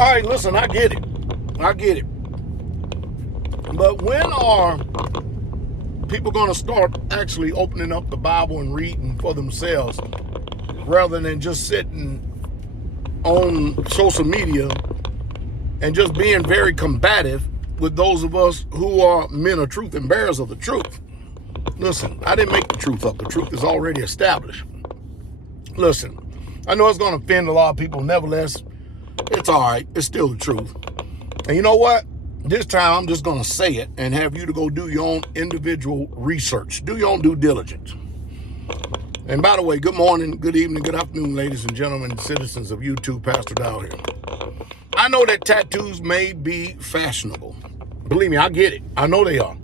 right, listen, I get it. But when are people going to start actually opening up the Bible and reading for themselves rather than just sitting on social media and just being very combative with those of us who are men of truth and bearers of the truth? Listen, I didn't make the truth up. The truth is already established. Listen, I know it's going to offend a lot of people. Nevertheless, it's all right. It's still the truth. And you know what? This time, I'm just going to say it and have you to go do your own individual research. Do your own due diligence. And by the way, good morning, good evening, good afternoon, ladies and gentlemen, citizens of YouTube. Pastor Dowell here. I know that tattoos may be fashionable. Believe me, I get it. I know they are.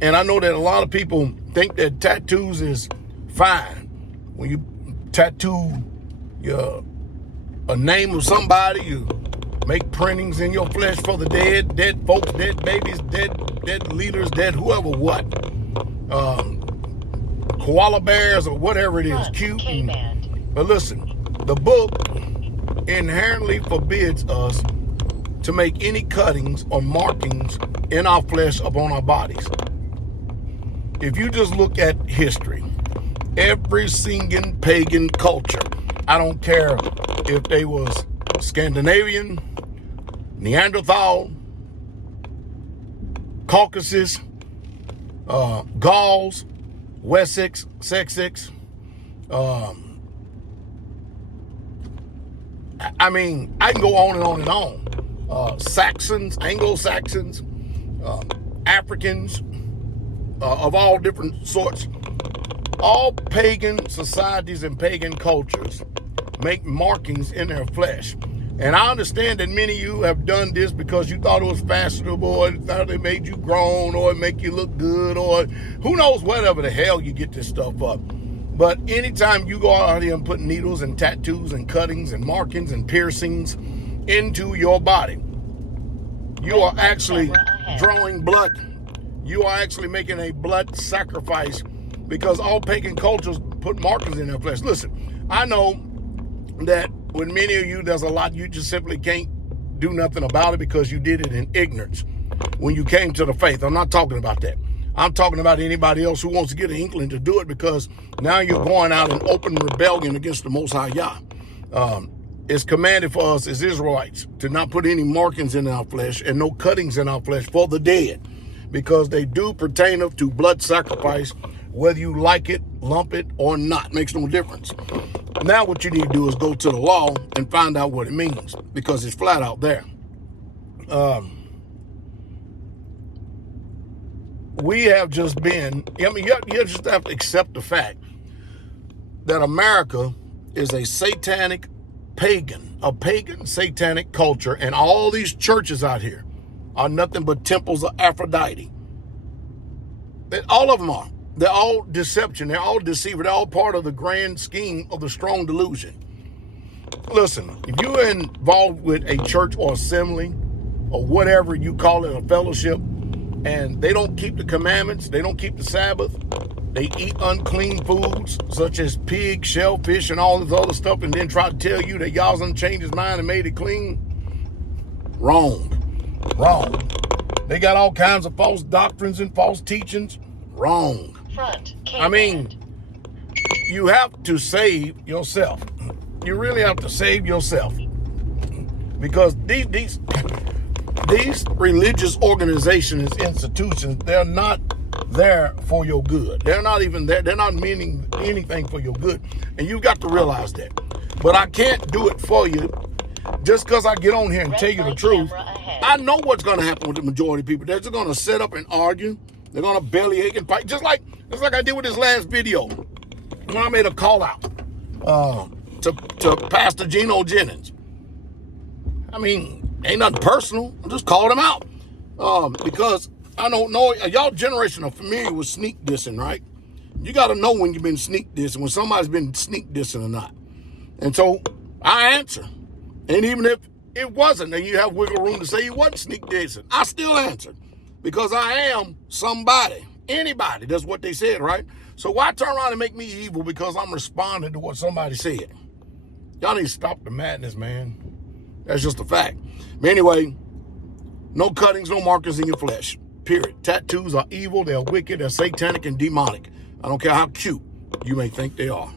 And I know that a lot of people think that tattoos is fine. When you tattoo a name of somebody, you make printings in your flesh for the dead folks, dead babies, dead leaders, dead whoever what. Koala bears or whatever it is, cute. But listen, the book inherently forbids us to make any cuttings or markings in our flesh upon our bodies. If you just look at history, every singing pagan culture, I don't care if they was Scandinavian, Neanderthal, Caucasus, Gauls, Wessex, Sussex, I mean, I can go on and on and on. Saxons, Anglo-Saxons, Africans, of all different sorts. All pagan societies and pagan cultures make markings in their flesh. And I understand that many of you have done this because you thought it was fashionable, or thought it made you grown, or it make you look good, or who knows, whatever the hell you get this stuff up. But anytime you go out here and put needles and tattoos and cuttings and markings and piercings into your body, you are actually drawing blood. You are actually making a blood sacrifice, because all pagan cultures put markings in their flesh. Listen, I know that with many of you, there's a lot you just simply can't do nothing about it because you did it in ignorance when you came to the faith. I'm not talking about that. I'm talking about anybody else who wants to get an inkling to do it, because now you're going out in open rebellion against the Most High Yah. It's commanded for us as Israelites to not put any markings in our flesh and no cuttings in our flesh for the dead, because they do pertain to blood sacrifice, whether you like it, lump it, or not. Makes no difference. Now what you need to do is go to the law and find out what it means, because it's flat out there. We have just been, I mean, you just have to accept the fact that America is a satanic a pagan satanic culture, and all these churches out here are nothing but temples of Aphrodite. All of them are. They're all deception. They're all deceiver. They're all part of the grand scheme of the strong delusion. Listen, if you're involved with a church or assembly or whatever you call it, a fellowship, and they don't keep the commandments, they don't keep the Sabbath, they eat unclean foods such as pig, shellfish, and all this other stuff, and then try to tell you that y'all's done changed his mind and made it clean, wrong. They got all kinds of false doctrines and false teachings, wrong. I mean, you have to save yourself. You really have to save yourself, because these religious organizations, institutions, they're not there for your good. They're not even there. They're not meaning anything for your good, and you've got to realize that. But I can't do it for you just because I get on here and tell you the truth. I know what's going to happen with the majority of people. They're just going to sit up and argue. They're going to bellyache and fight, just like I did with this last video when I made a call out to Pastor Geno Jennings. I mean, ain't nothing personal. I just called him out because I don't know. Y'all generation are familiar with sneak dissing, right? You got to know when you've been sneak dissing, when somebody's been sneak dissing or not. And so I answer. And even if it wasn't, and you have wiggle room to say you wasn't sneak dissing, I still answer. Because I am somebody, anybody. That's what they said, right? So why turn around and make me evil because I'm responding to what somebody said? Y'all need to stop the madness, man. That's just a fact. But anyway, no cuttings, no markings in your flesh. Period. Tattoos are evil, they're wicked, they're satanic and demonic. I don't care how cute you may think they are.